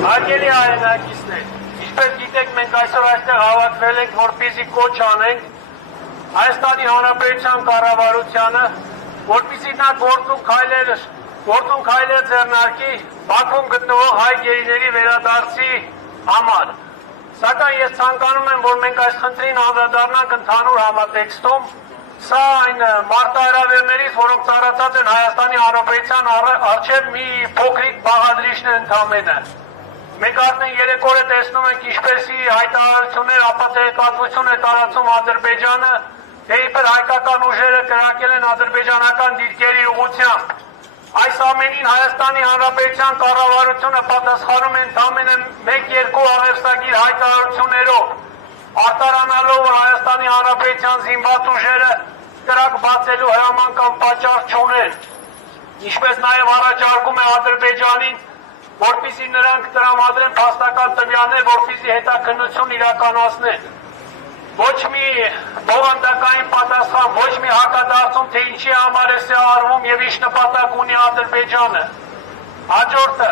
Հարգելի հայրենակիցներ, ինչպես գիտեք, մենք այսօր այստեղ հավաքվել ենք, որպեսզի կոչ անենք Հայաստանի Հանրապետության կառավարությանը, որպեսզի նա գործուն քայլեր ձեռնարկի Բաքվում գտնվող հայ գերիների վերադարձի համար։ Սակայն ես ցանկանում եմ, որ մենք այս խնդրին անդրադառնանք ընդհանուր համատեքստում։ Սա այն մարտահրավերներից, որոնք ծառացած են Հայաստանի Հանրապետության առջև մի փոքրիկ բաղադրիչն ընդամենը։ Մենք արդեն 3 օր է տեսնում ենք ինչպեսի հայտարարություններ, ապատեկատվություն է տարածում Ադրբեջանը, թե իբր հայկական ուժերը կրակել են ադրբեջանական դիրքերի ուղղությամբ։ Այս ամենին Հայաստանի Հանրապետության կառավարությունը պատասխանում է ընդամենը 1-2 աղերսագիր հայտարարություններով, արտարանալով, որ Հայաստանի Հանրապետության զինված ուժերը կրակ բացելու հրաման կամ պատճառ չունեն, ինչպես նաև առաջարկում է Ադրբեջանին, որպեսզի նրանք տրամադրեն փաստական տվյալներ, որպեսզի հետաքննություն իրականացնեն։ Ոչ մի բովանդակային պատասխան, ոչ մի հակադարձում, թե ինչի համար է սա արվում եւ ինչ նպատակ ունի Ադրբեջանը։ Հաջորդը,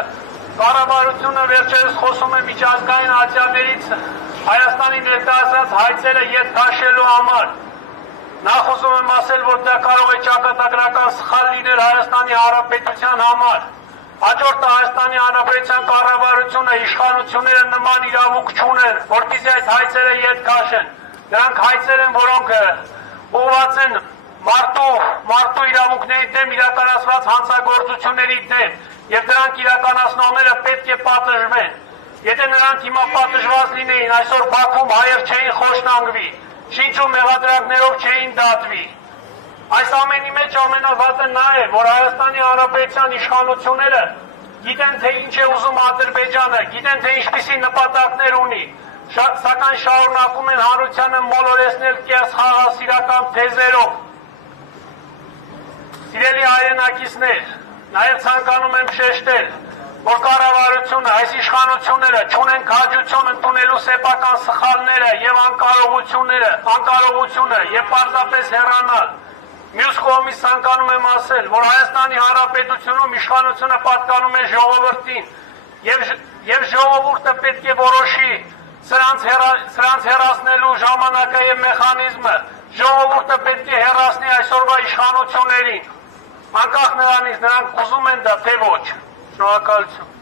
կառավարությունը վերջերս խոսում է միջազգային ատյաններից Հայաստանի ներկայացած հայցերը ետ քաշելու համար։ Նախ ուզում եմ ասել, որ դա կարող է ճակատագրական սխալ լինել Հայաստանի Հանրապետության համար։ Հաջորդը Հայաստանի Հանրապետության կառավարությունը իշխանությունները նման իրավունք չունեն, որպեսզի այդ հայցերը ետ քաշեն։ Դրանք հայցեր են, որոնք ուղղված են մարդու իրավունքների դեմ իրականացված հանցագործությունների դեմ, եւ դրանք իրականացնողները պետք է պատժվեն։ Եթե նրանք հիմա պատժված լինեին, այսօր Բաքվում հայեր չէին խոշտանգվի, շինչու մեղադրանքներով չէին դատվի։ Այս ամենի մեջ ամենավատը նա է, որ Հայաստանի Հանրապետության իշխանությունները գիտեն, թե ինչ է ուզում Ադրբեջանը, գիտեն, թե ինչպիսի նպատակներ ունի, սակայն շարունակում են հանրությանը մոլորեցնել կեղծխաղաղասիրական թեզերով։ Սիրելի հայրենակիցներ, նաև ցանկանում եմ շեշտել, որ կառավարությունը, այս իշխանությունները չունեն քաջություն ընդունելու սեփական սխալները եւ անկարողությունը եւ պարզապես հեռանալ։ Մյուս կողմից ցանկանում եմ ասել, որ Հայաստանի Հանրապետությունում իշխանությունը պատկանում է ժողովրդին եւ ժողովուրդը պետք է որոշի սրանց հեռացնելու ժամանակը եւ մեխանիզմը։ Ժողովուրդը պետք է հեռացնի այսօրվա իշխանություններին, անկախ նրանից նրանք ուզում են դա թե ոչ։ Շնորհակալություն։